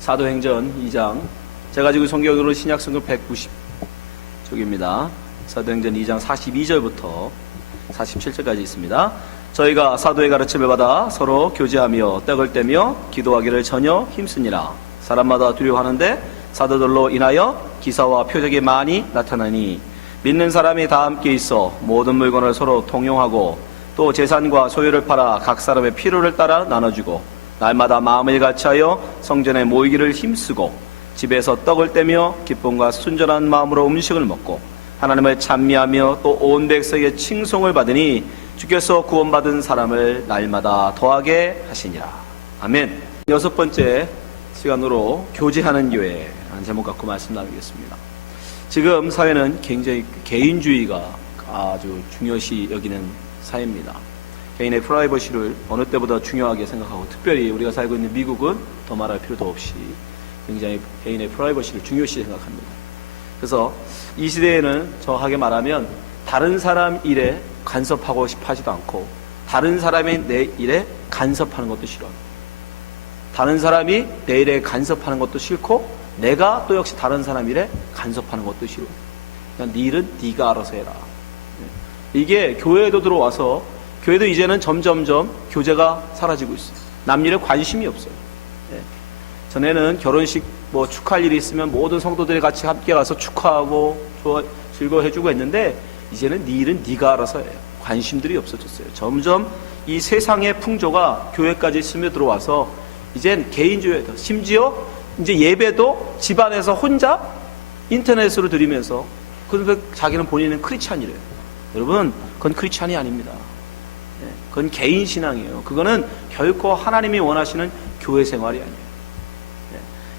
사도행전 2장, 제가 지금 성경으로 신약성경 190쪽입니다. 사도행전 2장 42절부터 47절까지 있습니다. 저희가 사도의 가르침을 받아 서로 교제하며 떡을 떼며 기도하기를 전혀 힘쓰니라. 사람마다 두려워하는데 사도들로 인하여 기사와 표적이 많이 나타나니 믿는 사람이 다 함께 있어 모든 물건을 서로 통용하고 또 재산과 소유를 팔아 각 사람의 필요를 따라 나눠주고 날마다 마음을 같이하여 성전에 모이기를 힘쓰고 집에서 떡을 떼며 기쁨과 순전한 마음으로 음식을 먹고 하나님을 찬미하며 또 온 백성의 칭송을 받으니 주께서 구원받은 사람을 날마다 더하게 하시니라. 아멘. 6번째 시간으로 교제하는 교회 라는 제목 갖고 말씀 나누겠습니다. 지금 사회는 굉장히 개인주의가 아주 중요시 여기는 사회입니다. 개인의 프라이버시를 어느 때보다 중요하게 생각하고, 특별히 우리가 살고 있는 미국은 더 말할 필요도 없이 굉장히 개인의 프라이버시를 중요시 생각합니다. 그래서 이 시대에는 정확하게 말하면 다른 사람 일에 간섭하고 싶어 하지도 않고 다른 사람의 내 일에 간섭하는 것도 싫어합니다. 다른 사람이 내 일에 간섭하는 것도 싫고 내가 또 역시 다른 사람 일에 간섭하는 것도 싫어. 그냥 네 일은 네가 알아서 해라. 이게 교회에도 들어와서 교회도 이제는 점점점 교제가 사라지고 있어요. 남 일에 관심이 없어요. 전에는 결혼식 뭐 축하할 일이 있으면 모든 성도들이 같이 함께 가서 축하하고 즐거워해주고 했는데 이제는 네 일은 네가 알아서 해요. 관심들이 없어졌어요. 점점 이 세상의 풍조가 교회까지 스며들어와서 이젠 개인주의다. 심지어 이제 예배도 집안에서 혼자 인터넷으로 드리면서 그런데 자기는 본인은 크리스찬이래요. 여러분, 그건 크리스찬이 아닙니다. 그건 개인 신앙이에요. 그거는 결코 하나님이 원하시는 교회 생활이 아니에요.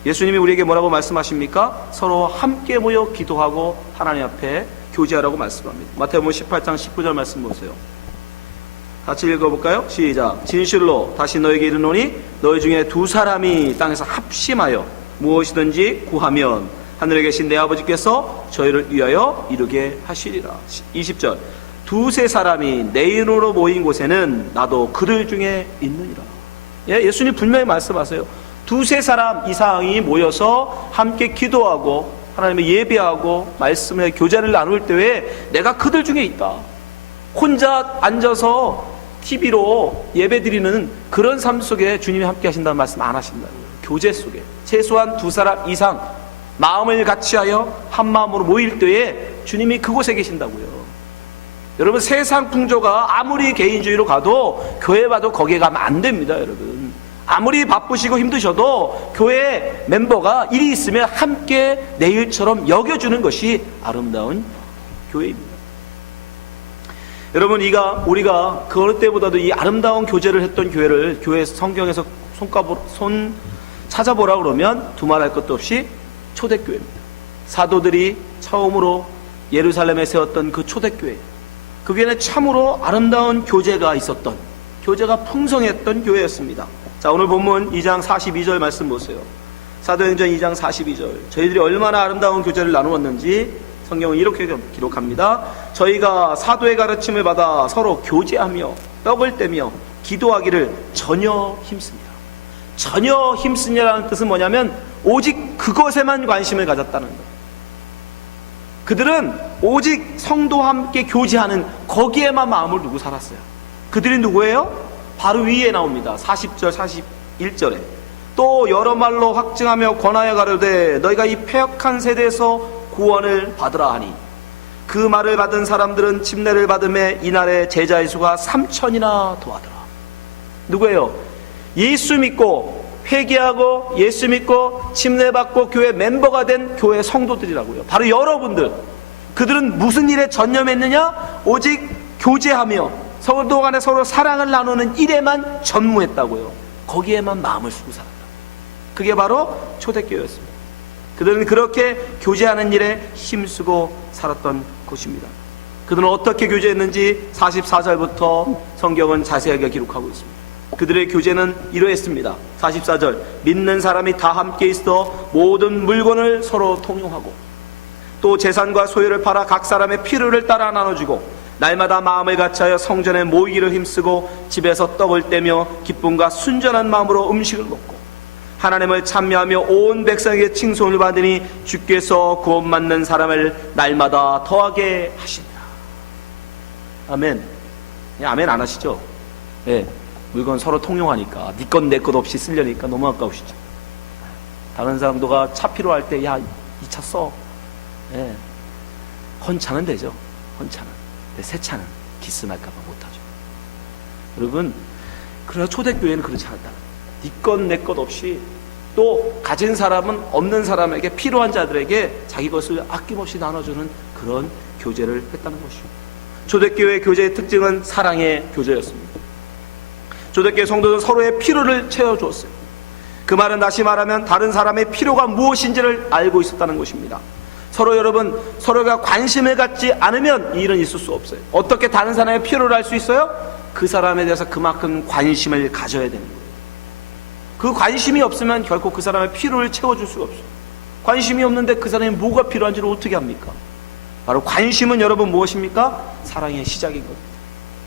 예수님이 우리에게 뭐라고 말씀하십니까? 서로 함께 모여 기도하고 하나님 앞에 교제하라고 말씀합니다. 마태복음 18장 19절 말씀 보세요. 같이 읽어볼까요? 시작. 진실로 다시 너에게 이르노니 너희 중에 두 사람이 땅에서 합심하여 무엇이든지 구하면 하늘에 계신 내 아버지께서 저희를 위하여 이루게 하시리라. 20절. 두세 사람이 내 이름으로 모인 곳에는 나도 그들 중에 있느니라. 예수님 분명히 말씀하세요. 두세 사람 이상이 모여서 함께 기도하고 하나님의 예배하고 말씀의 교제를 나눌 때에 내가 그들 중에 있다. 혼자 앉아서 TV로 예배드리는 그런 삶 속에 주님이 함께 하신다는 말씀 안 하신다고요. 교제 속에 최소한 두 사람 이상 마음을 같이하여 한 마음으로 모일 때에 주님이 그곳에 계신다고요. 여러분, 세상 풍조가 아무리 개인주의로 가도 교회 봐도 거기에 가면 안 됩니다. 여러분, 아무리 바쁘시고 힘드셔도 교회 멤버가 일이 있으면 함께 내 일처럼 여겨주는 것이 아름다운 교회입니다. 여러분, 우리가 그 어느 때보다도 이 아름다운 교제를 했던 교회를 교회 성경에서 손 찾아보라 그러면 두말할 것도 없이 초대교회입니다. 사도들이 처음으로 예루살렘에 세웠던 그 초대교회, 그 교회는 참으로 아름다운 교제가 있었던, 교제가 풍성했던 교회였습니다. 자, 오늘 본문 2장 42절 말씀 보세요. 사도행전 2장 42절. 저희들이 얼마나 아름다운 교제를 나누었는지 성경은 이렇게 기록합니다. 저희가 사도의 가르침을 받아 서로 교제하며 떡을 떼며 기도하기를 전혀 힘씁니다. 전혀 힘쓰냐라는 뜻은 뭐냐면 오직 그것에만 관심을 가졌다는 거예요. 그들은 오직 성도와 함께 교제하는 거기에만 마음을 두고 살았어요. 그들이 누구예요? 바로 위에 나옵니다. 40절 41절에 또 여러 말로 확증하며 권하여 가로되 너희가 이 패역한 세대에서 구원을 받으라 하니 그 말을 받은 사람들은 침례를 받음에 이날의 제자의 수가 3,000이나 더하더라. 누구예요? 예수 믿고 회개하고 예수 믿고 침례받고 교회 멤버가 된 교회 성도들이라고요. 바로 여러분들. 그들은 무슨 일에 전념했느냐? 오직 교제하며 성도 간에 서로 사랑을 나누는 일에만 전무했다고요. 거기에만 마음을 쓰고 살았다. 그게 바로 초대교회였습니다. 그들은 그렇게 교제하는 일에 힘쓰고 살았던 곳입니다. 그들은 어떻게 교제했는지 44절부터 성경은 자세하게 기록하고 있습니다. 그들의 교제는 이러했습니다. 44절. 믿는 사람이 다 함께 있어 모든 물건을 서로 통용하고 또 재산과 소유를 팔아 각 사람의 필요를 따라 나눠주고 날마다 마음을 같이하여 성전에 모이기를 힘쓰고 집에서 떡을 떼며 기쁨과 순전한 마음으로 음식을 먹고 하나님을 참여하며 온 백성에게 칭송을 받으니 주께서 구원받는 사람을 날마다 더하게 하시니라. 아멘. 아멘 안 하시죠? 예. 물건 서로 통용하니까 네 것 내 것 없이 쓰려니까 너무 아까우시죠? 다른 사람도가 차 필요할 때 야, 이 차 써. 예. 헌차는 되죠. 헌차는. 근데 새 차는 기스 날까봐 못하죠. 여러분, 그러나 초대교회는 그렇지 않다. 네 것 내 것 없이 또 가진 사람은 없는 사람에게 필요한 자들에게 자기 것을 아낌없이 나눠주는 그런 교제를 했다는 것이죠. 초대교회 교제의 특징은 사랑의 교제였습니다. 초대교회 성도들은 서로의 필요를 채워주었어요. 그 말은 다시 말하면 다른 사람의 필요가 무엇인지를 알고 있었다는 것입니다. 서로 여러분, 서로가 관심을 갖지 않으면 이 일은 있을 수 없어요. 어떻게 다른 사람의 필요를 알 수 있어요? 그 사람에 대해서 그만큼 관심을 가져야 되는 거예요. 그 관심이 없으면 결코 그 사람의 필요를 채워줄 수가 없어요. 관심이 없는데 그 사람이 뭐가 필요한지를 어떻게 합니까? 바로 관심은 여러분 무엇입니까? 사랑의 시작인 겁니다.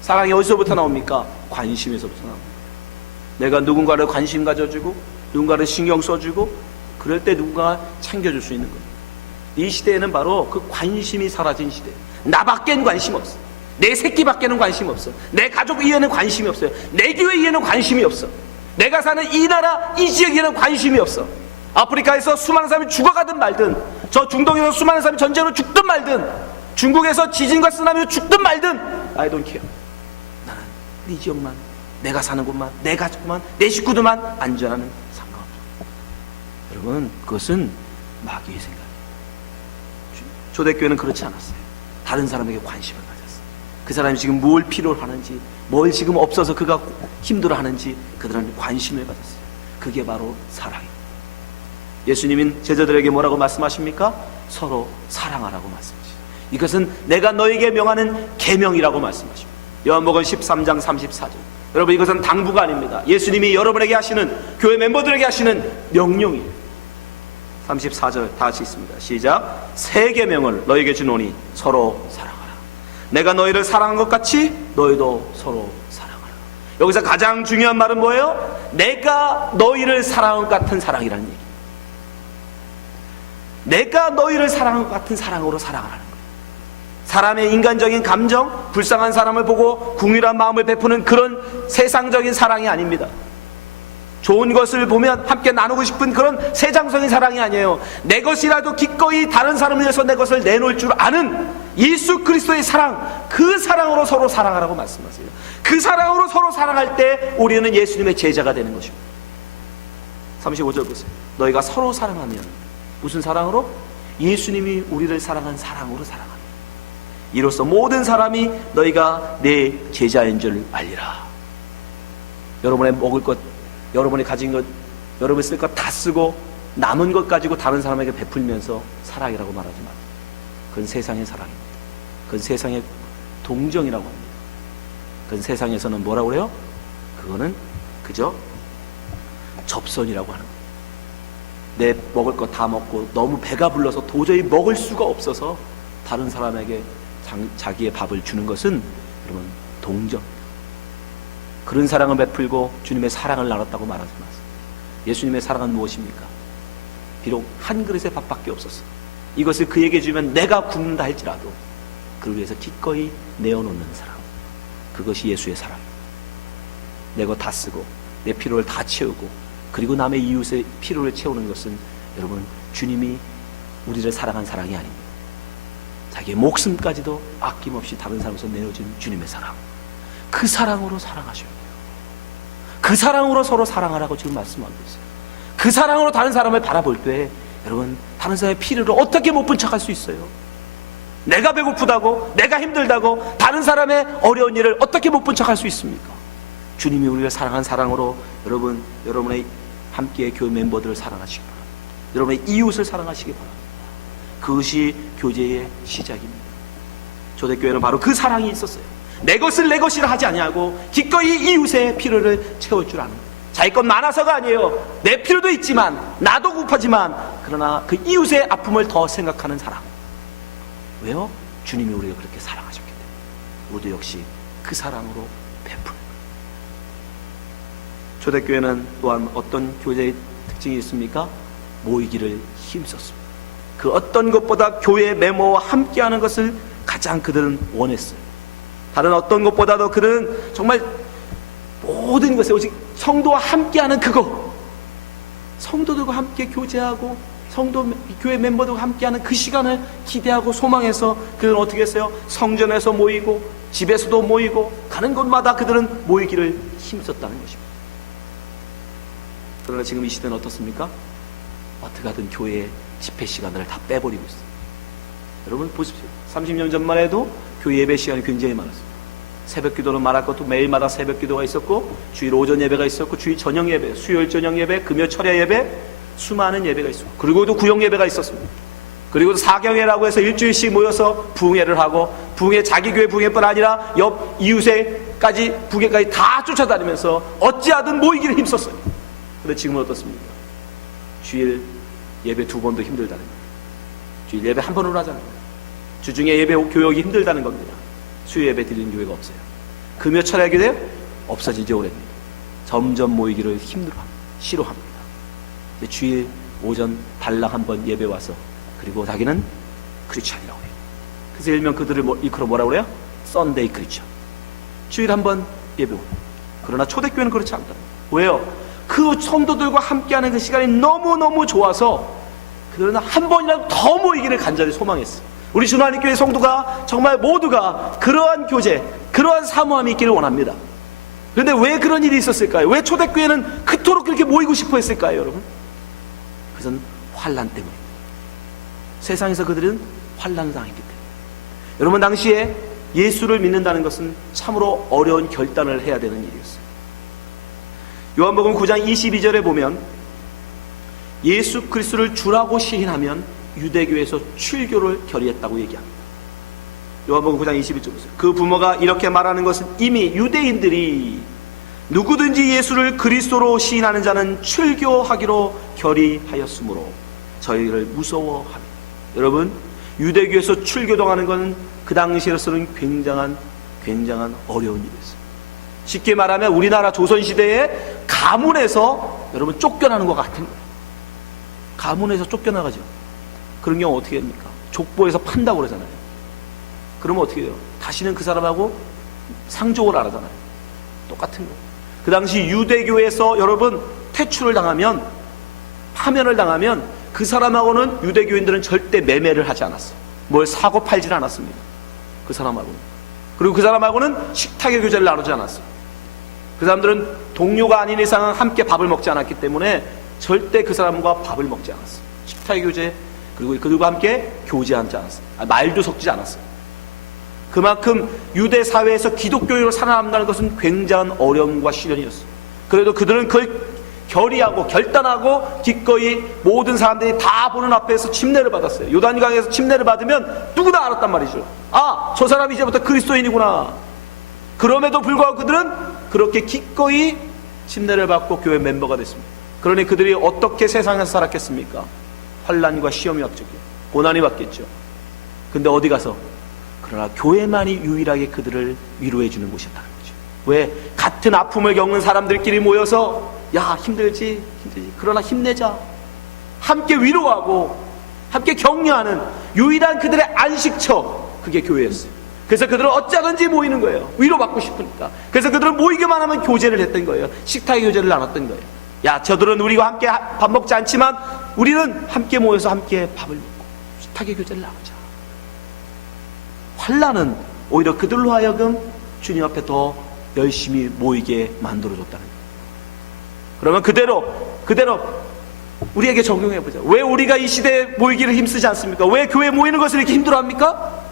사랑이 어디서부터 나옵니까? 관심에서부터 나옵니다. 내가 누군가를 관심 가져주고 누군가를 신경 써주고 그럴 때 누군가가 챙겨줄 수 있는 겁니다. 이 시대에는 바로 그 관심이 사라진 시대. 나밖엔 관심 없어. 내 새끼밖에는 관심 없어. 내 가족 이해는 관심이 없어요. 내 교회 이해는 관심이 없어. 내가 사는 이 나라 이 지역에는 관심이 없어. 아프리카에서 수많은 사람이 죽어가든 말든, 저 중동에서 수많은 사람이 전쟁으로 죽든 말든, 중국에서 지진과 쓰나미로 죽든 말든 I don't care. 나는 네 지역만, 내가 사는 곳만, 내 가족만, 내 식구들만 안전하는 상관없어. 여러분, 그것은 마귀의 생각이에요. 초대교회는 그렇지 않았어요. 다른 사람에게 관심을 가졌어요. 그 사람이 지금 뭘 필요로 하는지, 뭘 지금 없어서 그가 힘들어하는지 그들은 관심을 가졌어요. 그게 바로 사랑입니다. 예수님은 제자들에게 뭐라고 말씀하십니까? 서로 사랑하라고 말씀하십니다. 이것은 내가 너에게 명하는 계명이라고 말씀하십니다. 요한복음 13장 34절. 여러분, 이것은 당부가 아닙니다. 예수님이 여러분에게 하시는, 교회 멤버들에게 하시는 명령이에요. 34절 다 같이 있습니다. 시작. 새 계명을 너에게 주노니 서로 사랑하라. 내가 너희를 사랑한 것 같이 너희도 서로 사랑하라. 여기서 가장 중요한 말은 뭐예요? 내가 너희를 사랑한 것 같은 사랑이라는 얘기. 내가 너희를 사랑한 것 같은 사랑으로 사랑하라는 거예요. 사람의 인간적인 감정, 불쌍한 사람을 보고 궁휼한 마음을 베푸는 그런 세상적인 사랑이 아닙니다. 좋은 것을 보면 함께 나누고 싶은 그런 세상적인 사랑이 아니에요. 내 것이라도 기꺼이 다른 사람을 위해서 내 것을 내놓을 줄 아는 예수 그리스도의 사랑, 그 사랑으로 서로 사랑하라고 말씀하세요. 그 사랑으로 서로 사랑할 때 우리는 예수님의 제자가 되는 것입니다. 35절 보세요. 너희가 서로 사랑하면, 무슨 사랑으로? 예수님이 우리를 사랑한 사랑으로 사랑하라. 이로써 모든 사람이 너희가 내 제자인 줄 알리라. 여러분의 먹을 것, 여러분이 가진 것, 여러분이 쓸 것 다 쓰고 남은 것 가지고 다른 사람에게 베풀면서 사랑이라고 말하지 마세요. 그건 세상의 사랑입니다. 그건 세상의 동정이라고 합니다. 그건 세상에서는 뭐라고 그래요? 그거는 그저 접선이라고 하는 거예요. 내 먹을 거 다 먹고 너무 배가 불러서 도저히 먹을 수가 없어서 다른 사람에게 자기의 밥을 주는 것은 여러분 동정. 그런 사랑을 베풀고 주님의 사랑을 나눴다고 말하지 마세요. 예수님의 사랑은 무엇입니까? 비록 한 그릇의 밥밖에 없었어. 이것을 그에게 주면 내가 굶는다 할지라도 그를 위해서 기꺼이 내어놓는 사랑. 그것이 예수의 사랑입니다. 내 것 다 쓰고 내 필요를 다 채우고 그리고 남의 이웃의 필요를 채우는 것은 여러분 주님이 우리를 사랑한 사랑이 아닙니다. 자기의 목숨까지도 아낌없이 다른 사람에서 내어준 주님의 사랑. 그 사랑으로 사랑하셔야 돼요. 그 사랑으로 서로 사랑하라고 지금 말씀하고 있어요. 그 사랑으로 다른 사람을 바라볼 때 여러분 다른 사람의 필요를 어떻게 못 본 척할 수 있어요? 내가 배고프다고, 내가 힘들다고 다른 사람의 어려운 일을 어떻게 못 본 척할 수 있습니까? 주님이 우리를 사랑한 사랑으로 여러분, 여러분의 함께 교회 멤버들을 사랑하시기 바랍니다. 여러분의 이웃을 사랑하시기 바랍니다. 그것이 교제의 시작입니다. 초대교회는 바로 그 사랑이 있었어요. 내 것을 내 것이라 하지 아니하고 기꺼이 이웃의 필요를 채울 줄 아는 거예요. 자기 것 많아서가 아니에요. 내 필요도 있지만 나도 고파지만 그러나 그 이웃의 아픔을 더 생각하는 사랑. 왜요? 주님이 우리를 그렇게 사랑하셨기 때문에 우리도 역시 그 사랑으로 베풀. 초대교회는 또한 어떤 교제의 특징이 있습니까? 모이기를 힘썼습니다. 그 어떤 것보다 교회 메모와 함께하는 것을 가장 그들은 원했어요. 다른 어떤 것보다도 그들은 정말 모든 것에 오직 성도와 함께하는 그거, 성도들과 함께 교제하고 교회 멤버들과 함께하는 그 시간을 기대하고 소망해서 그들은 어떻게 했어요? 성전에서 모이고 집에서도 모이고 가는 곳마다 그들은 모이기를 힘썼다는 것입니다. 그러나 지금 이 시대는 어떻습니까? 어떻게 하든 교회의 집회 시간을 다 빼버리고 있어요. 여러분 보십시오. 30년 전만 해도 교회 예배 시간이 굉장히 많았어요. 새벽 기도는 말할 것도 매일마다 새벽 기도가 있었고, 주일 오전 예배가 있었고, 주일 저녁 예배, 수요일 저녁 예배, 금요 철야 예배, 수많은 예배가 있었고, 그리고 또 구역 예배가 있었습니다. 그리고 사경회라고 해서 일주일씩 모여서 부흥회를 하고, 부흥회, 자기 교회 부흥회뿐 아니라 옆 이웃에까지 부흥회까지 다 쫓아다니면서 어찌하든 모이기를 힘썼어요. 그런데 지금은 어떻습니까? 주일 예배 2번도 힘들다는 거예요. 주일 예배 1번으로 하자는 거예요. 주중에 예배 교역이 힘들다는 겁니다. 수요 예배 드리는 교회가 없어요. 금요 철야 교회 없어진 지 오래입니다. 점점 모이기를 힘들어합니다. 싫어합니다. 주일 오전 달랑 1번 예배 와서, 그리고 자기는 크리스찬이라고 해요. 그래서 일명 그들을 일컬어 뭐라고 그래요? 썬데이 크리스찬. 주일 1번 예배 오고. 그러나 초대교회는 그렇지 않다. 왜요? 그 성도들과 함께하는 그 시간이 너무너무 좋아서 그들은 한 번이라도 더 모이기를 간절히 소망했어요. 우리 주나님교회 성도가 정말 모두가 그러한 교제, 그러한 사모함이 있기를 원합니다. 그런데 왜 그런 일이 있었을까요? 왜 초대교회는 그토록 그렇게 모이고 싶어 했을까요, 여러분? 그것은 환난 때문입니다. 세상에서 그들은 환난을 당했기 때문에. 여러분, 당시에 예수를 믿는다는 것은 참으로 어려운 결단을 해야 되는 일이었어요. 요한복음 9장 22절에 보면 예수 그리스도를 주라고 시인하면 유대교에서 출교를 결의했다고 얘기합니다. 요한복음 9장 21절 보세요. 그 부모가 이렇게 말하는 것은 이미 유대인들이 누구든지 예수를 그리스도로 시인하는 자는 출교하기로 결의하였으므로 저희를 무서워합니다. 여러분, 유대교에서 출교당하는 것은 그 당시로서는 굉장한 어려운 일이었어요. 쉽게 말하면 우리나라 조선시대에 가문에서 여러분 쫓겨나는 것 같은 거예요. 가문에서 쫓겨나가죠. 그런 경우 어떻게 됩니까? 족보에서 판다고 그러잖아요. 그러면 어떻게 해요? 다시는 그 사람하고 상종을 안 하잖아요. 똑같은 거예요. 그 당시 유대교에서 여러분 퇴출을 당하면, 파면을 당하면 그 사람하고는 유대교인들은 절대 매매를 하지 않았어요. 뭘 사고 팔질 않았습니다. 그 사람하고는. 그리고 그 사람하고는 식탁의 교제를 나누지 않았어요. 그 사람들은 동료가 아닌 이상은 함께 밥을 먹지 않았기 때문에 절대 그 사람과 밥을 먹지 않았어요. 식탁의 교제, 그리고 그들과 함께 교제하지 않았어요. 말도 섞지 않았어요. 그만큼 유대 사회에서 기독교인으로 살아남는다는 것은 굉장한 어려움과 시련이었어요. 그래도 그들은 그걸 결의하고 결단하고 기꺼이 모든 사람들이 다 보는 앞에서 침례를 받았어요. 요단강에서 침례를 받으면 누구나 알았단 말이죠. 아, 저 사람이 이제부터 그리스도인이구나. 그럼에도 불구하고 그들은 그렇게 기꺼이 침례를 받고 교회 멤버가 됐습니다. 그러니 그들이 어떻게 세상에서 살았겠습니까? 환난과 시험이 왔죠. 고난이 왔겠죠. 근데 어디 가서? 그러나 교회만이 유일하게 그들을 위로해 주는 곳이었다는 거죠. 왜? 같은 아픔을 겪는 사람들끼리 모여서 야, 힘들지. 그러나 힘내자. 함께 위로하고 함께 격려하는 유일한 그들의 안식처, 그게 교회였어요. 그래서 그들은 어쩌든지 모이는 거예요. 위로받고 싶으니까. 그래서 그들은 모이기만 하면 교제를 했던 거예요. 식탁의 교제를 나눴던 거예요. 야, 저들은 우리와 함께 밥 먹지 않지만 우리는 함께 모여서 함께 밥을 먹고 식탁의 교제를 나누자. 환난은 오히려 그들로 하여금 주님 앞에 더 열심히 모이게 만들어줬다는 거예요. 그러면 그대로 우리에게 적용해보자. 왜 우리가 이 시대에 모이기를 힘쓰지 않습니까? 왜 교회 모이는 것을 이렇게 힘들어합니까?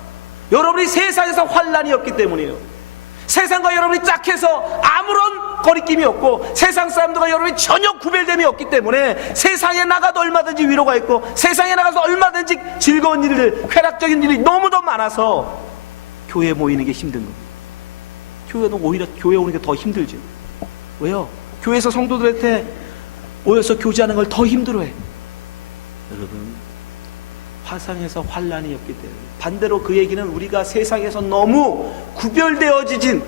여러분이 세상에서 환난이 없기 때문이에요. 세상과 여러분이 짝해서 아무런 거리낌이 없고 세상 사람들과 여러분이 전혀 구별됨이 없기 때문에 세상에 나가도 얼마든지 위로가 있고 세상에 나가서 얼마든지 즐거운 일들, 쾌락적인 일이 너무도 많아서 교회에 모이는 게 힘든 겁니다. 교회는 오히려 교회 오는 게 더 힘들죠. 왜요? 교회에서 성도들한테 모여서 교제하는 걸 더 힘들어해. 여러분, 화상에서 환난이 없기 때문에. 반대로 그 얘기는 우리가 세상에서 너무 구별되어진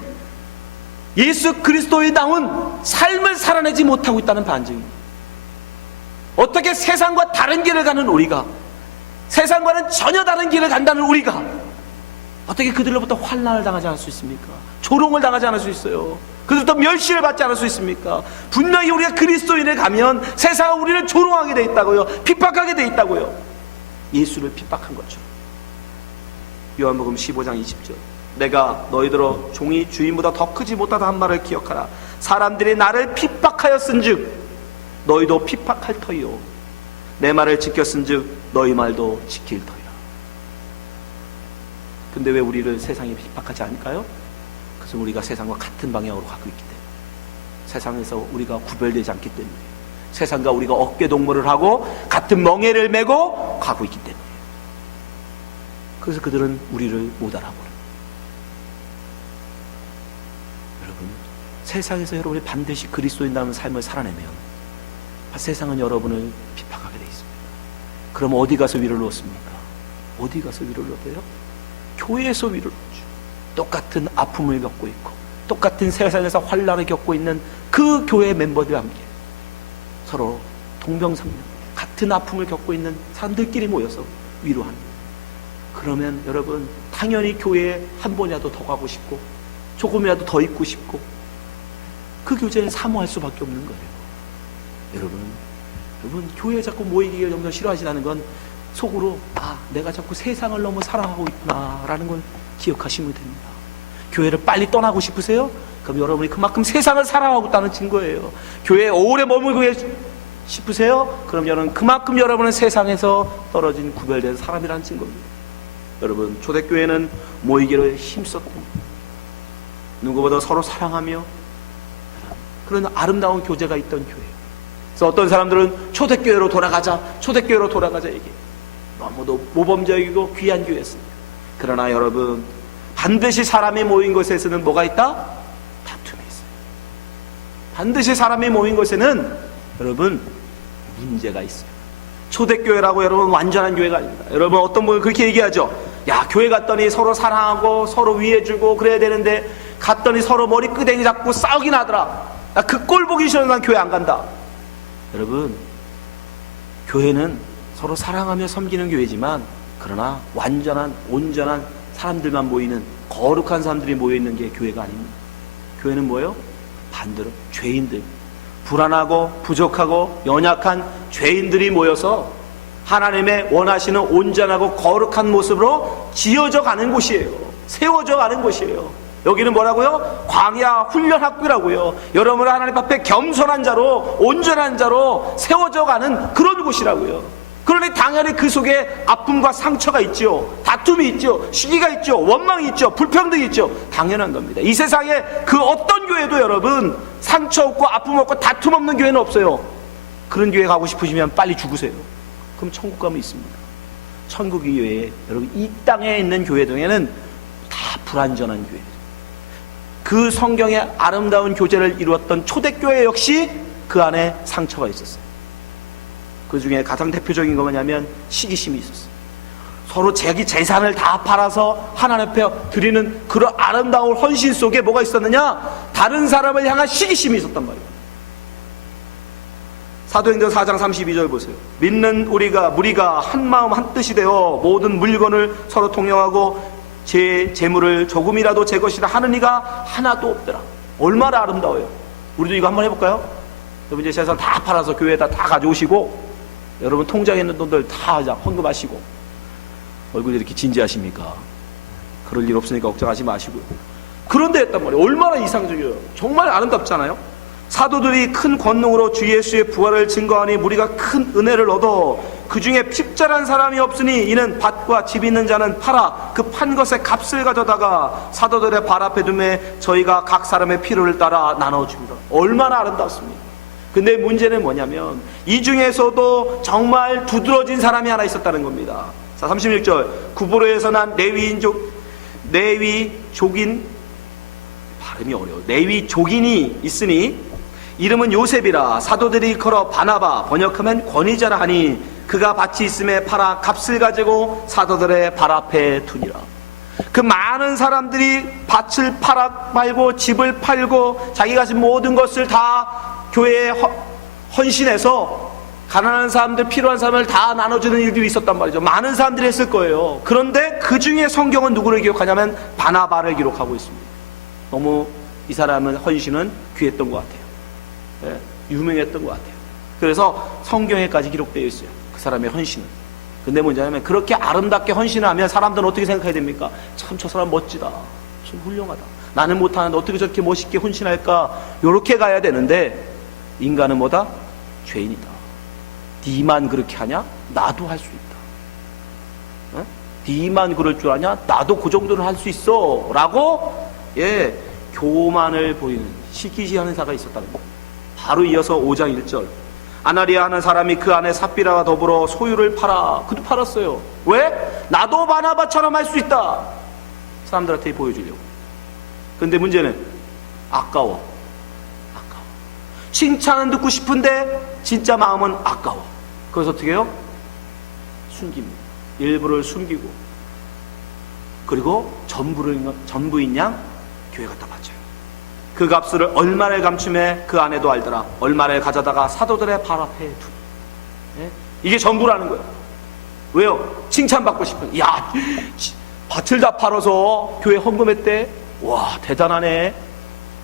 예수 그리스도의 나온 삶을 살아내지 못하고 있다는 반증입니다. 어떻게 세상과 다른 길을 가는 우리가, 세상과는 전혀 다른 길을 간다는 우리가 어떻게 그들로부터 환난을 당하지 않을 수 있습니까? 조롱을 당하지 않을 수 있어요. 그들로부터 멸시를 받지 않을 수 있습니까? 분명히 우리가 그리스도인에 가면 세상은 우리를 조롱하게 돼 있다고요. 핍박하게 돼 있다고요. 예수를 핍박한 거죠. 요한복음 15장 20절. 내가 너희들어 종이 주인보다 더 크지 못하다 한 말을 기억하라. 사람들이 나를 핍박하였은즉 너희도 핍박할 터이요 내 말을 지켰은즉 너희 말도 지킬 터이라. 근데 왜 우리를 세상이 핍박하지 않을까요? 그것은 우리가 세상과 같은 방향으로 가고 있기 때문에, 세상에서 우리가 구별되지 않기 때문에, 세상과 우리가 어깨동무를 하고 같은 멍에를 메고 가고 있기 때문에, 그래서 그들은 우리를 못 알아보는. 여러분, 세상에서 여러분이 반드시 그리스도인다는 삶을 살아내면 세상은 여러분을 핍박하게 돼 있습니다. 그럼 어디 가서 위로를 얻습니까? 어디 가서 위로를 얻어요? 교회에서 위로를 얻죠. 똑같은 아픔을 겪고 있고 똑같은 세상에서 환난을 겪고 있는 그 교회 멤버들과 함께 서로 동병상련, 같은 아픔을 겪고 있는 사람들끼리 모여서 위로하는. 그러면 여러분, 당연히 교회에 한 번이라도 더 가고 싶고 조금이라도 더 있고 싶고 그 교제는 사모할 수밖에 없는 거예요. 여러분, 교회에 자꾸 모이기를 너무 싫어하시는 건 속으로 내가 자꾸 세상을 너무 사랑하고 있구나 라는 걸 기억하시면 됩니다. 교회를 빨리 떠나고 싶으세요? 그럼 여러분이 그만큼 세상을 사랑하고 있다는 증거예요. 교회에 오래 머물고 싶으세요? 그럼 여러분 그만큼 여러분은 세상에서 떨어진 구별된 사람이라는 증거입니다. 여러분, 초대교회는 모이기를 힘썼던, 누구보다 서로 사랑하며 그런 아름다운 교제가 있던 교회. 그래서 어떤 사람들은 초대교회로 돌아가자 얘기해요. 너무도 모범적이고 귀한 교회였습니다. 그러나 여러분, 반드시 사람이 모인 곳에서는 뭐가 있다? 다툼이 있어요. 반드시 사람이 모인 곳에는 여러분 문제가 있어요. 초대교회라고 여러분 완전한 교회가 아닙니다. 여러분, 어떤 분은 그렇게 얘기하죠. 야, 교회 갔더니 서로 사랑하고 서로 위해주고 그래야 되는데 갔더니 서로 머리끄댕이 잡고 싸우긴 하더라. 나 그 꼴 보기 싫어서 난 교회 안 간다. 여러분, 교회는 서로 사랑하며 섬기는 교회지만 그러나 완전한 온전한 사람들만 모이는, 거룩한 사람들이 모여있는 게 교회가 아닙니다. 교회는 뭐예요? 반대로 죄인들, 불안하고 부족하고 연약한 죄인들이 모여서 하나님의 원하시는 온전하고 거룩한 모습으로 지어져 가는 곳이에요. 세워져 가는 곳이에요. 여기는 뭐라고요? 광야 훈련학교라고요. 여러분을 하나님 앞에 겸손한 자로, 온전한 자로 세워져 가는 그런 곳이라고요. 그러니 당연히 그 속에 아픔과 상처가 있죠. 다툼이 있죠. 시기가 있죠. 원망이 있죠. 불평등이 있죠. 당연한 겁니다. 이 세상에 그 어떤 교회도 여러분 상처 없고 아픔 없고 다툼 없는 교회는 없어요. 그런 교회 가고 싶으시면 빨리 죽으세요. 그럼 천국 가면 있습니다. 천국 이외에 여러분 이 땅에 있는 교회 중에는 다 불완전한 교회예요. 그 성경의 아름다운 교제를 이루었던 초대교회 역시 그 안에 상처가 있었어요. 그 중에 가장 대표적인 거 뭐냐면 시기심이 있었어요. 서로 자기 재산을 다 팔아서 하나님 앞에 드리는 그런 아름다운 헌신 속에 뭐가 있었느냐? 다른 사람을 향한 시기심이 있었단 말이에요. 사도행전 4장 32절 보세요. 믿는 무리가 한 마음 한 뜻이 되어 모든 물건을 서로 통용하고 제 재물을 조금이라도 제 것이라 하는 이가 하나도 없더라. 얼마나 아름다워요. 우리도 이거 한번 해볼까요? 여러분, 이제 재산 다 팔아서 교회에다 다 가져오시고 여러분 통장에 있는 돈들 다 헌금하시고. 얼굴이 이렇게 진지하십니까? 그럴 일 없으니까 걱정하지 마시고요. 그런데 했단 말이에요. 얼마나 이상적이에요. 정말 아름답잖아요. 사도들이 큰 권능으로 주 예수의 부활을 증거하니 무리가 큰 은혜를 얻어 그 중에 핍절한 사람이 없으니 이는 밭과 집 있는 자는 팔아 그 판 것의 값을 가져다가 사도들의 발 앞에 두매 저희가 각 사람의 필요를 따라 나눠줍니다. 얼마나 아름답습니까? 근데 문제는 뭐냐면 이 중에서도 정말 두드러진 사람이 하나 있었다는 겁니다. 자, 36절. 구브로에서 난 레위족인, 발음이 어려워. 레위족인이 있으니 이름은 요셉이라 사도들이 걸어 바나바, 번역하면 권위자라 하니 그가 밭이 있음에 팔아 값을 가지고 사도들의 발 앞에 두니라. 그 많은 사람들이 밭을 팔아 말고 집을 팔고 자기가 가진 모든 것을 다 교회에 헌신해서 가난한 사람들, 필요한 사람을 다 나눠주는 일들이 있었단 말이죠. 많은 사람들이 했을 거예요. 그런데 그 중에 성경은 누구를 기록하냐면 바나바를 기록하고 있습니다. 너무 이 사람은 헌신은 귀했던 것 같아요. 예, 유명했던 것 같아요. 그래서 성경에까지 기록되어 있어요. 그 사람의 헌신은. 근데 뭐냐면 그렇게 아름답게 헌신을 하면 사람들은 어떻게 생각해야 됩니까? 참 저 사람 멋지다, 좀 훌륭하다, 나는 못하는데 어떻게 저렇게 멋있게 헌신할까, 요렇게 가야 되는데 인간은 뭐다? 죄인이다. 니만 그렇게 하냐? 나도 할 수 있다. 어? 니만 그럴 줄 아냐? 나도 그 정도는 할 수 있어 라고 교만을 보이는, 시기시하는 자가 있었다는 거예요. 바로 이어서 5장 1절, 아나리아 하는 사람이 그 안에 삽비라와 더불어 소유를 팔아. 그도 팔았어요. 왜? 나도 바나바처럼 할 수 있다, 사람들한테 보여주려고. 근데 문제는 아까워. 칭찬은 듣고 싶은데 진짜 마음은 아까워. 그래서 어떻게 해요? 숨깁니다. 일부를 숨기고, 그리고 전부인 양 교회 갖다 바쳐요. 그 값을 얼마를 감춤해 그 아내도 알더라. 얼마를 가져다가 사도들의 발 앞에 두. 이게 전부라는 거예요. 왜요? 칭찬받고 싶은. 야, 밭을 다 팔아서 교회 헌금했대. 와, 대단하네.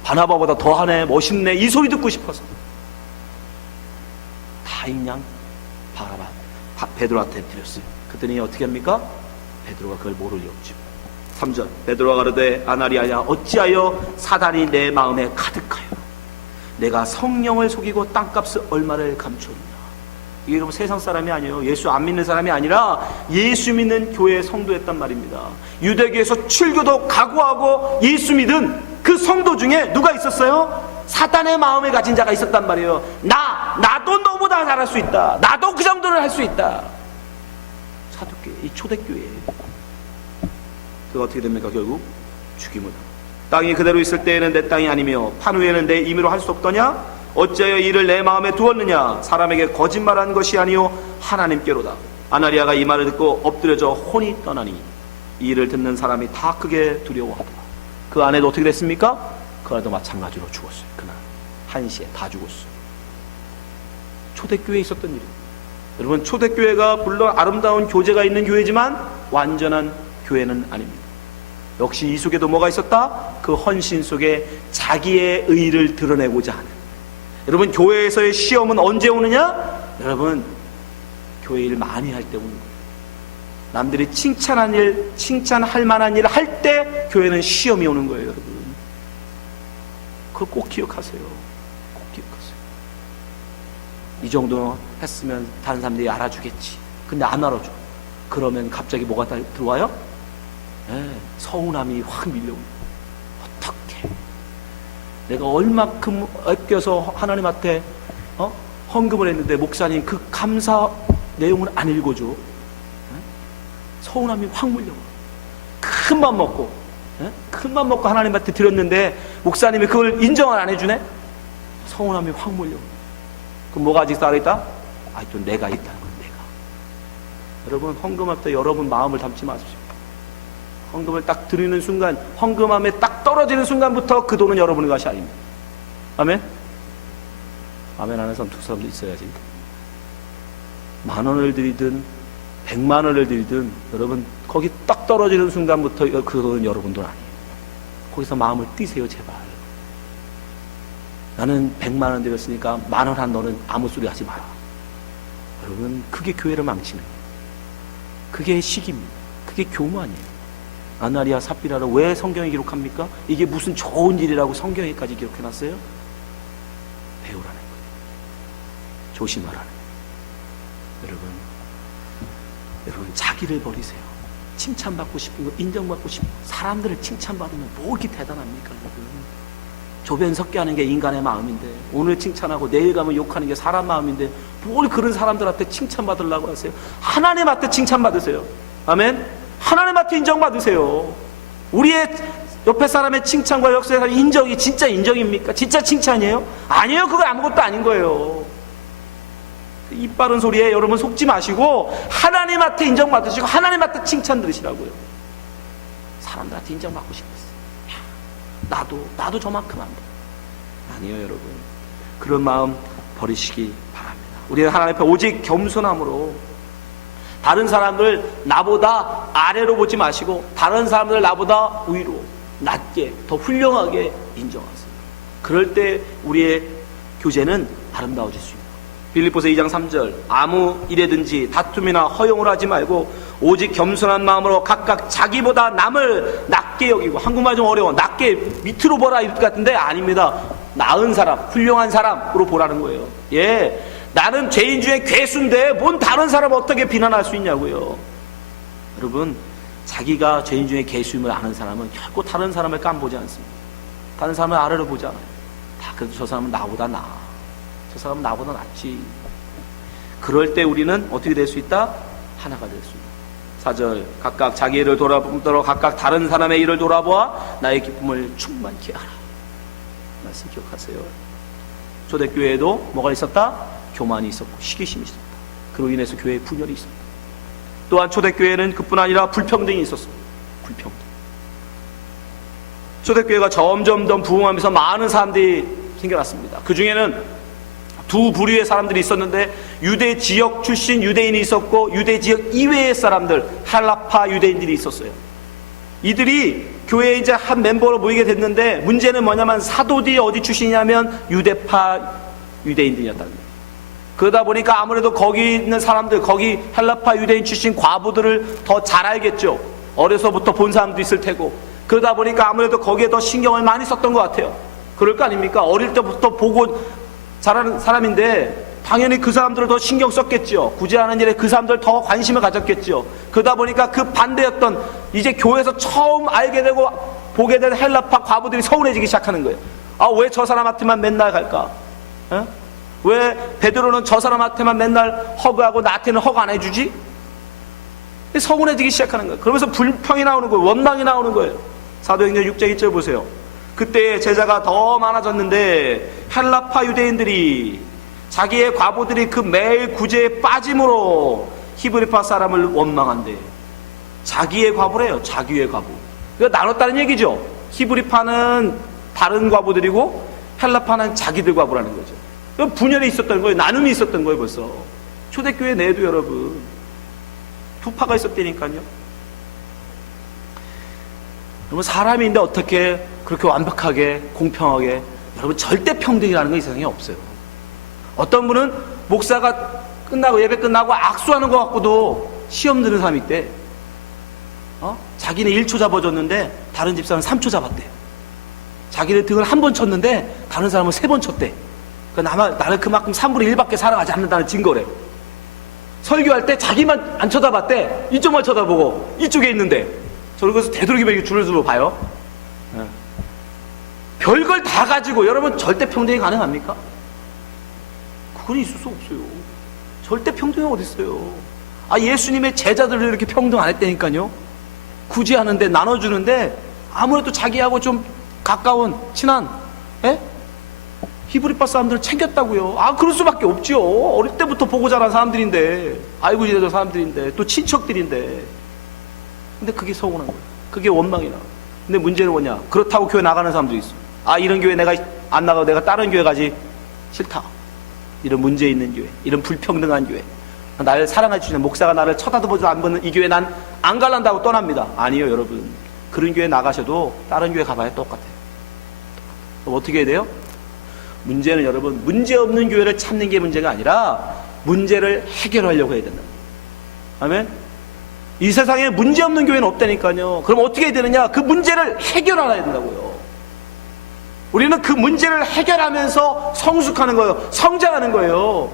바나바보다 더하네. 멋있네. 이 소리 듣고 싶어서 다인 양 베드로한테 드렸어요. 그랬더니 어떻게 합니까? 베드로가 그걸 모를 리 없죠. 3절, 베드로가 가로되 아나리아야, 어찌하여 사단이 내 마음에 가득하여 내가 성령을 속이고 땅값을 얼마를 감추었냐. 이게 여러분 세상 사람이 아니에요. 예수 안 믿는 사람이 아니라 예수 믿는 교회의 성도였단 말입니다. 유대교에서 출교도 각오하고 예수 믿은 그 성도 중에 누가 있었어요? 사단의 마음을 가진 자가 있었단 말이에요. 나도 너보다 잘할 수 있다, 나도 그 정도는 할 수 있다. 사도교회, 이 초대교회예요. 그가 어떻게 됩니까? 결국 죽임을 당합니다. 땅이 그대로 있을 때에는 내 땅이 아니며 판 후에는 내 임의로 할 수 없더냐? 어찌하여 이를 내 마음에 두었느냐? 사람에게 거짓말한 것이 아니요 하나님께로다. 아나리아가 이 말을 듣고 엎드려져 혼이 떠나니 이 일을 듣는 사람이 다 크게 두려워하더라. 그 아내도 어떻게 됐습니까? 그 아내도 마찬가지로 죽었어요. 그날 1시에 다 죽었어요. 초대교회에 있었던 일이에요. 여러분, 초대교회가 물론 아름다운 교제가 있는 교회지만 완전한 교회는 아닙니다. 역시 이 속에도 뭐가 있었다? 그 헌신 속에 자기의 의의를 드러내고자 하는. 여러분, 교회에서의 시험은 언제 오느냐? 여러분, 교회 일 많이 할 때 오는 거예요. 남들이 칭찬한 일, 칭찬할 만한 일을 할 때 교회는 시험이 오는 거예요. 여러분, 그걸 꼭 기억하세요. 꼭 기억하세요. 이 정도 했으면 다른 사람들이 알아주겠지. 근데 안 알아줘. 그러면 갑자기 뭐가 들어와요? 서운함이 확 밀려옵니다. 어떻게 내가 얼마큼 아껴서 하나님한테 헌금을 했는데 목사님 그 감사 내용을 안 읽어줘. 서운함이 확 밀려와. 큰맘 먹고 하나님한테 드렸는데 목사님이 그걸 인정을 안 해주네. 서운함이 확 몰려와. 그럼 뭐가 아직 살아있다? 또 내가 있다는 거야. 내가. 여러분, 헌금할 때 여러분 마음을 담지 마십시오. 헌금을 딱 드리는 순간, 헌금함에 딱 떨어지는 순간부터 그 돈은 여러분의 것이 아닙니다. 아멘? 아멘 하는 사람 두 사람도 있어야지. 10,000원을 드리든 100만 원을 드리든 여러분 거기 딱 떨어지는 순간부터 그 돈은 여러분 돈 아니에요. 거기서 마음을 띄세요. 제발. 나는 100만 원 드렸으니까 10,000원 한 너는 아무 소리 하지 마라. 여러분, 그게 교회를 망치는 거예요. 그게 시기입니다. 그게 교만이에요. 아나리아 삽비라를 왜 성경에 기록합니까? 이게 무슨 좋은 일이라고 성경에까지 기록해놨어요? 배우라는 거예요. 조심하라는 거예요. 여러분 자기를 버리세요. 칭찬받고 싶은 거, 인정받고 싶은 거, 사람들을 칭찬받으면 뭐 이렇게 대단합니까? 여러분, 조변 섞게 하는 게 인간의 마음인데, 오늘 칭찬하고 내일 가면 욕하는 게 사람 마음인데 뭘 그런 사람들한테 칭찬받으려고 하세요? 하나님한테 칭찬받으세요. 아멘? 하나님한테 인정받으세요. 우리의 옆에 사람의 칭찬과 역사의 인정이 진짜 인정입니까? 진짜 칭찬이에요? 아니에요. 그거 아무것도 아닌 거예요. 입 바른 소리에 여러분 속지 마시고 하나님한테 인정받으시고 하나님한테 칭찬 들으시라고요. 사람들한테 인정받고 싶었어. 나도 저만큼 한다. 아니에요, 여러분. 그런 마음 버리시기 바랍니다. 우리는 하나님 앞에 오직 겸손함으로 다른 사람을 나보다 아래로 보지 마시고 다른 사람들 나보다 위로 낮게 더 훌륭하게 인정하세요. 그럴 때 우리의 교제는 아름다워질 수 있습니다. 빌립보서 2장 3절 아무 일에든지 다툼이나 허용을 하지 말고 오직 겸손한 마음으로 각각 자기보다 남을 낮게 여기고, 한국말 좀 어려워, 낮게 밑으로 보라 이럴 것 같은데 아닙니다. 나은 사람, 훌륭한 사람으로 보라는 거예요. 예, 나는 죄인 중에 괴수인데 뭔 다른 사람을 어떻게 비난할 수 있냐고요. 여러분, 자기가 죄인 중에 괴수임을 아는 사람은 결코 다른 사람을 깜보지 않습니다. 다른 사람을 아래로 보지 않아요. 다 그래도 저 사람은 나보다 나아, 저 사람은 나보다 낫지. 그럴 때 우리는 어떻게 될 수 있다? 하나가 될 수 있다. 4절 각각 자기 일을 돌아보도록 각각 다른 사람의 일을 돌아보아 나의 기쁨을 충만케 하라. 말씀 기억하세요. 초대교회에도 뭐가 있었다? 교만이 있었고 시기심이 있었다. 그로 인해서 교회에 분열이 있었다. 또한 초대교회는 그뿐 아니라 불평등이 있었습니다. 불평등. 초대교회가 점점 더 부흥하면서 많은 사람들이 생겨났습니다. 그 중에는 두 부류의 사람들이 있었는데, 유대 지역 출신 유대인이 있었고 유대 지역 이외의 사람들, 헬라파 유대인들이 있었어요. 이들이 교회에 이제 한 멤버로 모이게 됐는데, 문제는 뭐냐면 사도들이 어디 출신이냐면 유대파 유대인들이었다는 거예요. 그러다 보니까 아무래도 거기 있는 사람들, 거기 헬라파 유대인 출신 과부들을 더 잘 알겠죠. 어려서부터 본 사람도 있을 테고. 그러다 보니까 아무래도 거기에 더 신경을 많이 썼던 것 같아요. 그럴 거 아닙니까? 어릴 때부터 보고 자라는 사람인데 당연히 그 사람들을 더 신경 썼겠죠. 구제하는 일에 그 사람들 더 관심을 가졌겠죠. 그러다 보니까 그 반대였던, 이제 교회에서 처음 알게 되고 보게 된 헬라파 과부들이 서운해지기 시작하는 거예요. 아, 왜 저 사람한테만 맨날 갈까? 에? 왜 베드로는 저 사람한테만 맨날 허그하고 나한테는 허그 안 해주지? 서운해지기 시작하는 거예요. 그러면서 불평이 나오는 거예요. 원망이 나오는 거예요. 사도행전 6장 1절 보세요. 그때 제자가 더 많아졌는데 헬라파 유대인들이 자기의 과부들이 그 매일 구제에 빠짐으로 히브리파 사람을 원망한대. 자기의 과부래요. 자기의 과부. 그러니까 나눴다는 얘기죠. 히브리파는 다른 과부들이고 헬라파는 자기들 과부라는 거죠. 분열이 있었던 거예요. 나눔이 있었던 거예요. 벌써 초대교회 내에도 여러분 두 파가 있었다니까요. 여러분, 사람인데 어떻게 그렇게 완벽하게 공평하게, 여러분 절대 평등이라는 거 이 세상에 없어요. 어떤 분은 목사가 끝나고 예배 끝나고 악수하는 것 같고도 시험 드는 사람이 있대. 자기는 1초 잡아줬는데 다른 집사람은 3초 잡았대. 자기는 등을 한 번 쳤는데 다른 사람은 3번 쳤대. 그러니까 나는 그만큼 3분의 1밖에 살아가지 않는다는 증거래. 설교할 때 자기만 안 쳐다봤대. 이쪽만 쳐다보고 이쪽에 있는데. 저를 그래서 되도록이면 줄을 봐요. 별걸 다 가지고 여러분 절대 평등이 가능합니까? 그건 있을 수 없어요. 절대 평등이 어디 있어요? 예수님의 제자들을 이렇게 평등 안 했다니까요. 구제하는데, 나눠주는데 아무래도 자기하고 좀 가까운 친한 히브리파 사람들을 챙겼다고요. 그럴 수밖에 없지요. 어릴 때부터 보고 자란 사람들인데, 알고 지내던 사람들인데, 또 친척들인데. 근데 그게 서운한 거예요. 그게 원망이나. 근데 문제는 뭐냐? 그렇다고 교회 나가는 사람도 있어. 이런 교회 내가 안 나가고 내가 다른 교회 가지. 싫다. 이런 문제 있는 교회, 이런 불평등한 교회, 나를 사랑해 주시는 목사가 나를 쳐다보지도 안 보는 이 교회 난 안 갈란다고 떠납니다. 아니요, 여러분. 그런 교회 나가셔도 다른 교회 가봐야 똑같아요. 그럼 어떻게 해야 돼요? 문제는 여러분, 문제 없는 교회를 찾는 게 문제가 아니라 문제를 해결하려고 해야 된다. 아멘? 이 세상에 문제 없는 교회는 없다니까요. 그럼 어떻게 해야 되느냐? 그 문제를 해결하려야 된다고요. 우리는 그 문제를 해결하면서 성숙하는 거예요. 성장하는 거예요.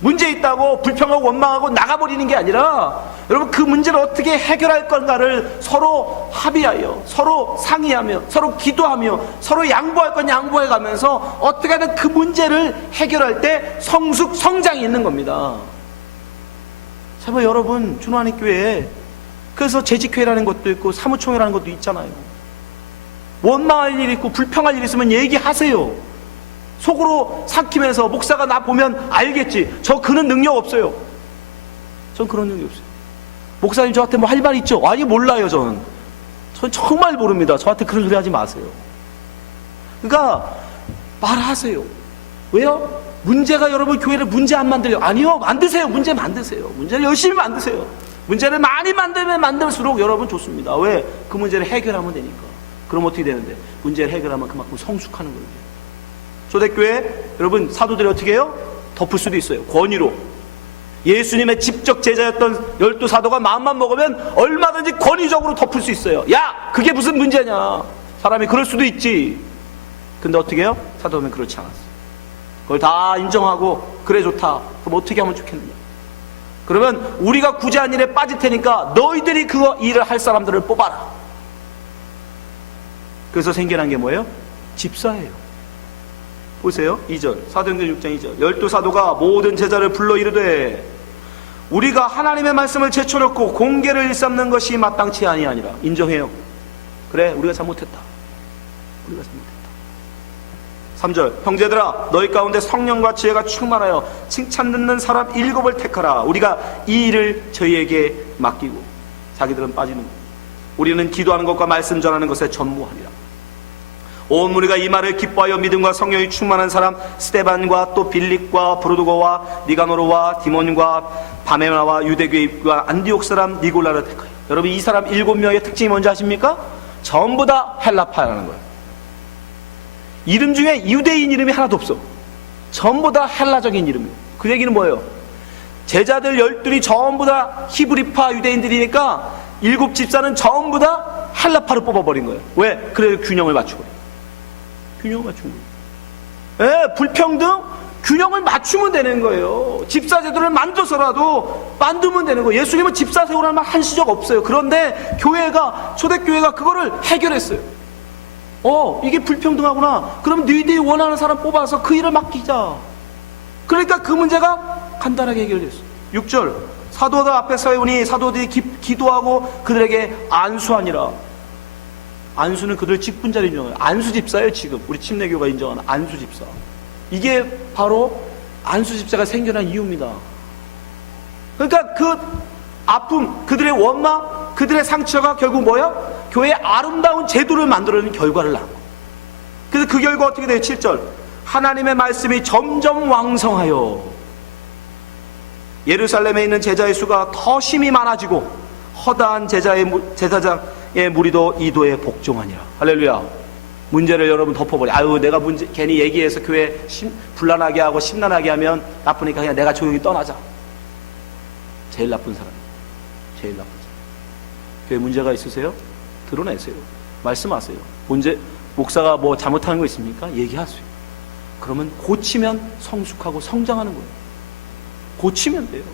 문제 있다고 불평하고 원망하고 나가버리는 게 아니라, 여러분, 그 문제를 어떻게 해결할 건가를 서로 합의하여, 서로 상의하며, 서로 기도하며, 서로 양보할 건 양보해 가면서 어떻게든 그 문제를 해결할 때 성장이 있는 겁니다. 제발 여러분, 준환의 교회에 그래서 재직회라는 것도 있고 사무총회라는 것도 있잖아요. 원망할 일이 있고 불평할 일이 있으면 얘기하세요. 속으로 삭히면서 목사가 나 보면 알겠지. 그는 능력 없어요. 전 그런 능력 없어요. 목사님 저한테 뭐 할 말 있죠? 아니, 몰라요. 전 정말 모릅니다. 저한테 그런 소리 하지 마세요. 그러니까 말하세요. 왜요? 문제가 여러분 교회를 문제 안 만들려. 아니요, 만드세요. 문제 만드세요. 문제를 열심히 만드세요. 문제를 많이 만들면 만들수록 여러분 좋습니다. 왜? 그 문제를 해결하면 되니까. 그럼 어떻게 되는데? 문제를 해결하면 그만큼 성숙하는 거예요. 초대교회 여러분 사도들이 어떻게 해요? 덮을 수도 있어요. 권위로. 예수님의 직접 제자였던 12사도가 마음만 먹으면 얼마든지 권위적으로 덮을 수 있어요. 야, 그게 무슨 문제냐? 사람이 그럴 수도 있지. 근데 어떻게 해요? 사도는 그렇지 않았어요. 그걸 다 인정하고 그래 좋다. 그럼 어떻게 하면 좋겠느냐? 그러면 우리가 구제한 일에 빠질 테니까 너희들이 그 일을 할 사람들을 뽑아라. 그래서 생겨난 게 뭐예요? 집사예요. 보세요. 2절 사도행전 6장 2절 12사도가 모든 제자를 불러 이르되 우리가 하나님의 말씀을 제쳐놓고 공개를 일삼는 것이 마땅치 아니하니라. 인정해요. 그래, 우리가 잘못했다. 우리가 잘못했다. 3절 형제들아 너희 가운데 성령과 지혜가 충만하여 칭찬 듣는 사람 7을 택하라. 우리가 이 일을 저희에게 맡기고. 자기들은 빠지는 것. 우리는 기도하는 것과 말씀 전하는 것에 전무하리라. 온 무리가 이 말을 기뻐하여 믿음과 성령이 충만한 사람 스데반과 또 빌립과 브루도고와 니가노르와 디몬과 바메나와 유대교인과 안디옥 사람 니골라를 택하여. 여러분 이 사람 7명의 특징이 뭔지 아십니까? 전부 다 헬라파라는 거예요. 이름 중에 유대인 이름이 하나도 없어. 전부 다 헬라적인 이름이에요. 그 얘기는 뭐예요? 제자들 12이 전부 다 히브리파 유대인들이니까 7 집사는 전부 다 헬라파를 뽑아버린 거예요. 왜? 그래서 균형을 맞추고. 균형을 맞춘 거예요. 예, 불평등? 균형을 맞추면 되는 거예요. 집사 제도를 만들어서라도 만들면 되는 거예요. 예수님은 집사 세우라는 말 한 시적 없어요. 그런데 교회가, 초대교회가 그거를 해결했어요. 이게 불평등하구나. 그럼 너희들이 원하는 사람 뽑아서 그 일을 맡기자. 그러니까 그 문제가 간단하게 해결됐어요. 6절 사도들 앞에 세우니 사도들이 기도하고 그들에게 안수하니라. 안수는 그들 직분자를 인정해요. 안수 집사예요. 지금 우리 침례교가 인정하는 안수 집사. 이게 바로 안수 집사가 생겨난 이유입니다. 그러니까 그 아픔, 그들의 원망, 그들의 상처가 결국 뭐야? 교회의 아름다운 제도를 만들어내는 결과를 낳은 거예요. 그래서 그 결과 어떻게 돼요? 7절 하나님의 말씀이 점점 왕성하여 예루살렘에 있는 제자의 수가 더 심히 많아지고 허다한 제사장의 무리도 이도에 복종하니라. 할렐루야. 문제를 여러분 덮어버려. 아유, 내가 문제 괜히 얘기해서 교회 불안하게 하고 심란하게 하면 나쁘니까 그냥 내가 조용히 떠나자. 제일 나쁜 사람. 제일 나쁜 사람. 교회 문제가 있으세요? 드러내세요. 말씀하세요. 목사가 뭐 잘못하는 거 있습니까? 얘기하세요. 그러면 고치면 성숙하고 성장하는 거예요. 고치면 돼요.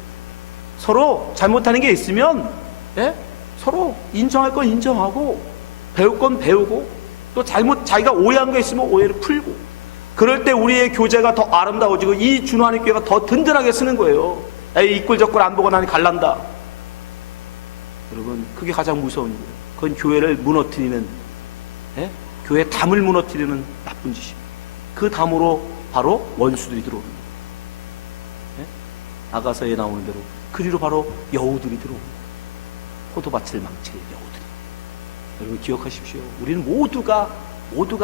서로 잘못하는 게 있으면 서로 인정할 건 인정하고 배울 건 배우고 또 자기가 오해한 게 있으면 오해를 풀고 그럴 때 우리의 교제가 더 아름다워지고 이 준환의 교회가 더 든든하게 쓰는 거예요. 에이, 이꼴저꼴 안 보고 나는 갈란다. 여러분 그게 가장 무서운 거예요. 그건 교회를 무너뜨리는 교회의 담을 무너뜨리는 나쁜 짓입니다. 그 담으로 바로 원수들이 들어오는 거예요. 아가서에 나오는 대로 그리로 바로 여우들이 들어오는 거예요. 포도밭을 망칠 여우들이. 여러분 기억하십시오. 우리는 모두가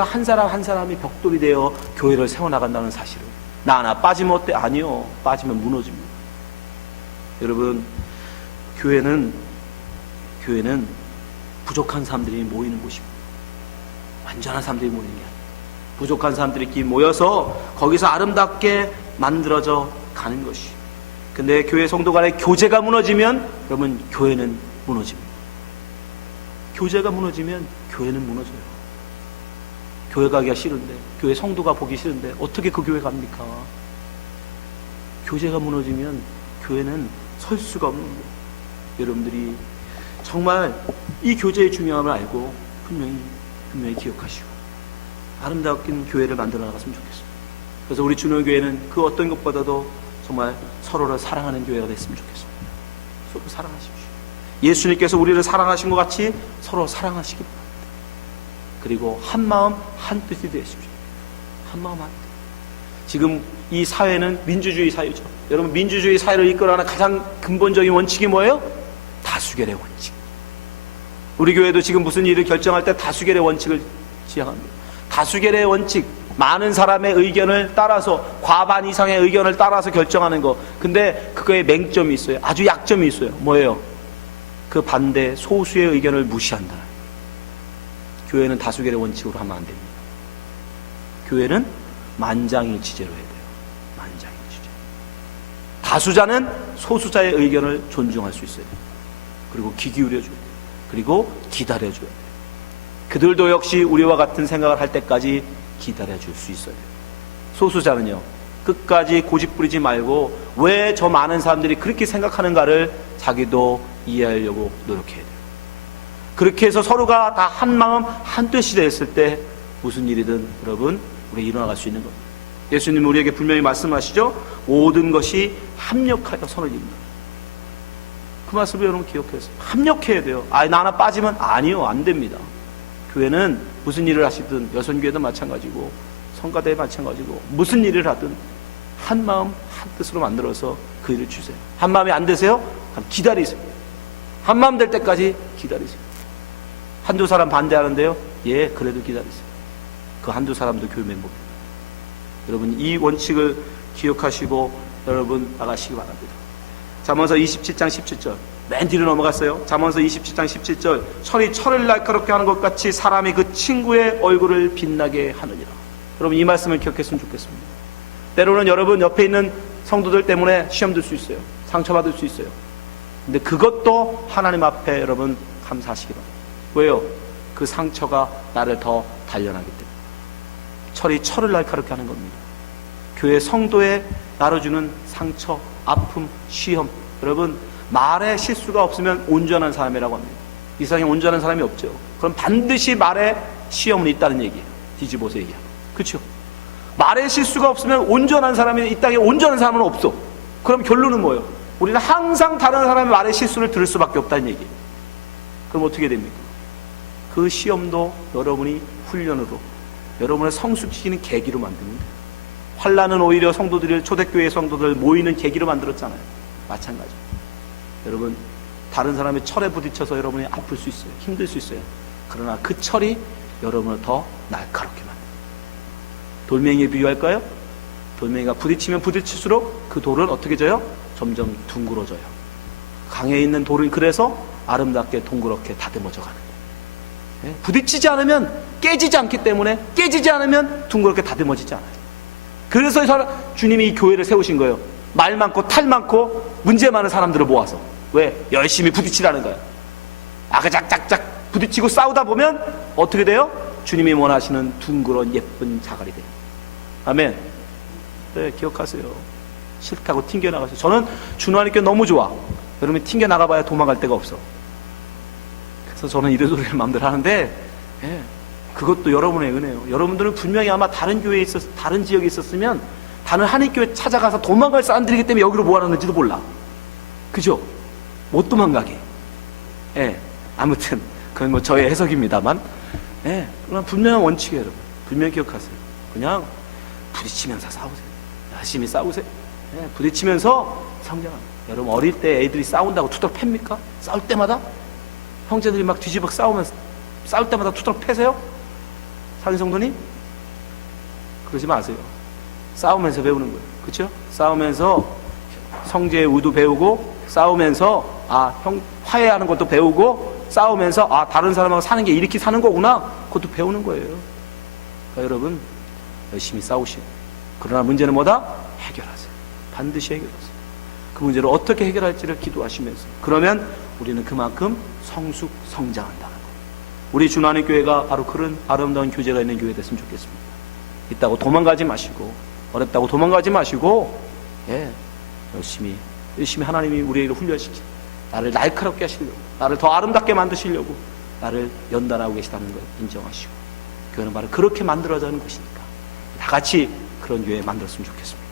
한 사람 한 사람이 벽돌이 되어 교회를 세워나간다는 사실을. 나 하나 빠지면 어때? 아니요. 빠지면 무너집니다. 여러분 교회는 부족한 사람들이 모이는 곳입니다. 완전한 사람들이 모이는 게 아니에요. 부족한 사람들이 모여서 거기서 아름답게 만들어져 가는 것이. 근데 교회 성도 간의 교제가 무너지면 여러분 교회는 무너집니다. 교제가 무너지면 교회는 무너져요. 교회 가기가 싫은데, 교회 성도가 보기 싫은데 어떻게 그 교회 갑니까? 교제가 무너지면 교회는 설 수가 없는 거예요. 여러분들이 정말 이 교제의 중요함을 알고 분명히 기억하시고 아름답게 교회를 만들어 나갔으면 좋겠습니다. 그래서 우리 준호교회는 그 어떤 것보다도 정말 서로를 사랑하는 교회가 됐으면 좋겠습니다. 서로 사랑하십시오. 예수님께서 우리를 사랑하신 것 같이 서로 사랑하시기 바랍니다. 그리고 한 마음 한 뜻이 되십시오. 한 마음 한 뜻. 지금 이 사회는 민주주의 사회죠. 여러분 민주주의 사회를 이끌어가는 가장 근본적인 원칙이 뭐예요? 다수결의 원칙. 우리 교회도 지금 무슨 일을 결정할 때 다수결의 원칙을 지향합니다. 다수결의 원칙, 많은 사람의 의견을 따라서, 과반 이상의 의견을 따라서 결정하는 거. 근데 그거에 맹점이 있어요. 아주 약점이 있어요. 뭐예요? 그 반대 소수의 의견을 무시한다. 교회는 다수결의 원칙으로 하면 안 됩니다. 교회는 만장일치제로 해야 돼요. 만장일치제. 다수자는 소수자의 의견을 존중할 수 있어요. 그리고 귀 기울여줘야 돼요. 그리고 기다려줘야 돼요. 그들도 역시 우리와 같은 생각을 할 때까지 기다려줄 수 있어야 돼요. 소수자는요, 끝까지 고집 부리지 말고 왜 저 많은 사람들이 그렇게 생각하는가를 자기도 이해하려고 노력해야 돼요. 그렇게 해서 서로가 다 한마음 한뜻이 됐을 때 무슨 일이든 여러분 우리 일어나갈 수 있는 겁니다. 예수님 우리에게 분명히 말씀하시죠. 모든 것이 합력하여 선을 이룬다. 그 말씀을 여러분 기억해서 합력해야 돼요. 나 하나 빠지면 아니요, 안 됩니다. 교회는 무슨 일을 하시든, 여선교회도 마찬가지고 성가대에 마찬가지고 무슨 일을 하든 한마음 한뜻으로 만들어서 그 일을 주세요. 한마음이 안 되세요? 그럼 기다리세요. 한마음 될 때까지 기다리세요. 한두 사람 반대하는데요, 예, 그래도 기다리세요. 그 한두 사람도 교회 멤버입니다. 여러분 이 원칙을 기억하시고 여러분 나가시기 바랍니다. 잠언서 27장 17절 맨 뒤로 넘어갔어요. 잠언서 27장 17절 철이 철을 날카롭게 하는 것 같이 사람이 그 친구의 얼굴을 빛나게 하느니라. 여러분 이 말씀을 기억했으면 좋겠습니다. 때로는 여러분 옆에 있는 성도들 때문에 시험 들 수 있어요. 상처받을 수 있어요. 근데 그것도 하나님 앞에 여러분 감사하시기 바랍니다. 왜요? 그 상처가 나를 더 단련하기 때문에. 철이 철을 날카롭게 하는 겁니다. 교회 성도에 나눠주는 상처, 아픔, 시험. 여러분 말에 실수가 없으면 온전한 사람이라고 합니다. 이 세상에 온전한 사람이 없죠. 그럼 반드시 말에 시험은 있다는 얘기예요. 뒤집어서 얘기하면. 그렇죠? 말에 실수가 없으면 온전한 사람이, 이 땅에 온전한 사람은 없어. 그럼 결론은 뭐예요? 우리는 항상 다른 사람의 말에 실수를 들을 수밖에 없다는 얘기예요. 그럼 어떻게 됩니까? 그 시험도 여러분이 훈련으로 여러분의 성숙시키는 계기로 만듭니다. 환난은 오히려 성도들을, 초대교회 성도들 모이는 계기로 만들었잖아요. 마찬가지. 여러분 다른 사람의 철에 부딪혀서 여러분이 아플 수 있어요. 힘들 수 있어요. 그러나 그 철이 여러분을 더 날카롭게 만듭니다. 돌멩이에 비유할까요? 돌멩이가 부딪히면 부딪힐수록 그 돌은 어떻게 져요? 점점 둥그러져요. 강에 있는 돌은 그래서 아름답게 동그랗게 다듬어져 가는 거예요. 부딪히지 않으면 깨지지 않기 때문에, 깨지지 않으면 둥그렇게 다듬어지지 않아요. 그래서 주님이 이 교회를 세우신 거예요. 말 많고 탈 많고 문제 많은 사람들을 모아서. 왜? 열심히 부딪히라는 거예요. 아그작작작 부딪히고 싸우다 보면 어떻게 돼요? 주님이 원하시는 둥그런 예쁜 자갈이 돼요. 아멘. 네, 기억하세요. 싫다고 튕겨나가세요. 저는 준하니까 너무 좋아. 여러분이 튕겨나가봐야 도망갈 데가 없어. 그래서 저는 이래저래 마음대로 하는데, 예, 그것도 여러분의 은혜예요. 여러분들은 분명히 아마 다른 교회에 다른 지역에 있었으면 다른 한인교회 찾아가서 도망갈 사람들이기 때문에 여기로 모아놨는지도 몰라. 그죠? 못 도망가게. 예, 아무튼 그건 뭐 저의 해석입니다만, 예, 그런 분명한 원칙이에요. 여러분 분명히 기억하세요. 그냥 부딪히면서 싸우세요. 열심히 싸우세요. 예, 부딪히면서 성장합니다. 여러분 어릴 때 애들이 싸운다고 투덜 팹니까? 싸울 때마다 형제들이 막 뒤집어 싸우면서 싸울 때마다 투덜 패세요? 상성도님? 그러지 마세요. 싸우면서 배우는 거예요. 그렇죠? 싸우면서 성제의 우도 배우고, 싸우면서 화해하는 것도 배우고, 싸우면서 다른 사람하고 사는 게 이렇게 사는 거구나, 그것도 배우는 거예요. 그러니까 여러분 열심히 싸우시고, 그러나 문제는 뭐다? 해결하세요. 반드시 해결하세요. 그 문제를 어떻게 해결할지를 기도하시면서, 그러면 우리는 그만큼 성숙 성장한다는 거예요. 우리 주나는 교회가 바로 그런 아름다운 교제가 있는 교회 됐으면 좋겠습니다. 있다고 도망가지 마시고, 어렵다고 도망가지 마시고, 예, 열심히 하나님이 우리를 훈련시키고 나를 날카롭게 하시려고, 나를 더 아름답게 만드시려고 나를 연단하고 계시다는 걸 인정하시고, 교회는 바로 그렇게 만들어져 하는 것이니까 다 같이 그런 교회 만들었으면 좋겠습니다.